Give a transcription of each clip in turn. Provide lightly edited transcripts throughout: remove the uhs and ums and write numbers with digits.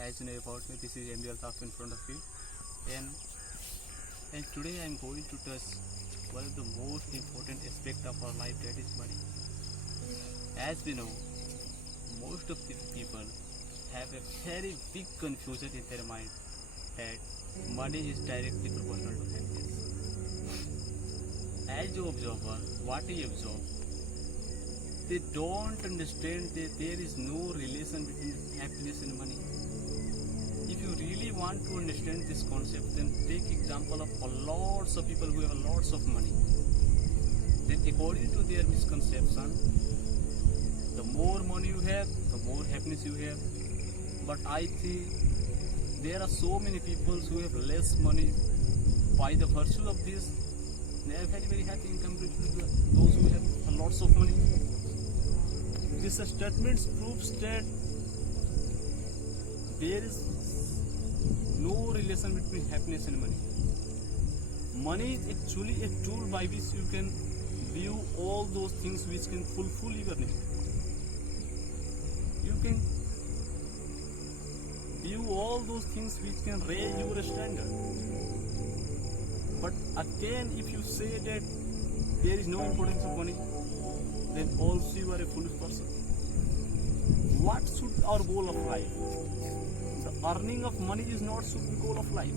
As you know about me, this is MD Altaf in front of you, and today I am going to touch one of the most important aspect of our life, that is money. As we know, most of the people have a very big confusion in their mind that money is directly proportional to happiness. As you observe, what you observe, they don't understand that there is no relation between happiness and money. If you really want to understand this concept, then take example of lots of people who have lots of money. Then according to their misconception, the more money you have, the more happiness you have. But I think there are so many people who have less money. By the virtue of this, they are very, very happy in comparison to those who have lots of money. This statement proves that there is no relation between happiness and money. Money is actually a tool by which you can view all those things which can fulfill your need. You can view all those things which can raise your standard. But again, if you say that there is no importance of money, then also you are a foolish person. What should our goal of life? The earning of money is not should be goal of life.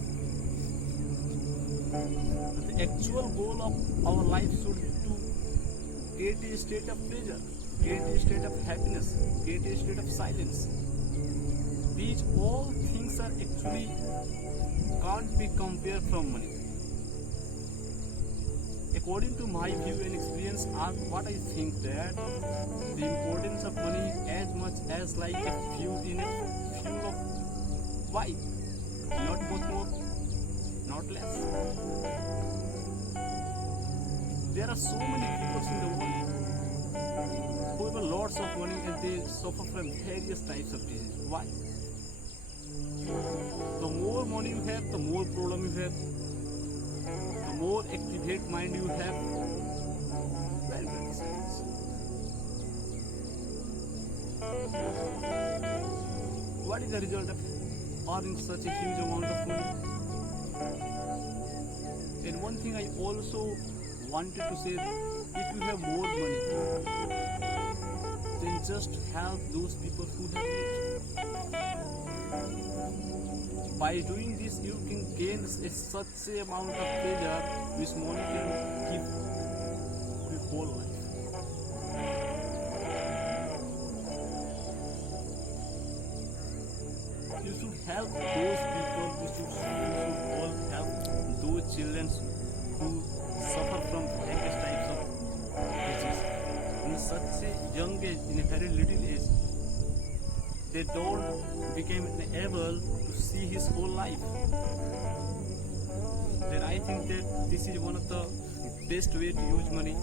The actual goal of our life should be to create a state of pleasure, create a state of happiness, create a state of silence. These all things are actually can't be compared from money. According to my view and experience, what I think that the importance of money as much as like a fuel in a fuel of why? Not much more, not less. There are so many people in the world who have lots of money and they suffer from various types of diseases. Why? The more money you have, the more problem you have. The more activate mind you have, very, very serious. What is the result of earning such a huge amount of money? And one thing I also wanted to say, if you have more money, then just help those people who have it. By doing this, you can gain such a amount of pleasure which money can give your whole life. You should help those people, you should all help those children who suffer from various types of disease. In such a young age, in a very little age, they don't become able to see his whole life. Then I think that this is one of the best way to use money.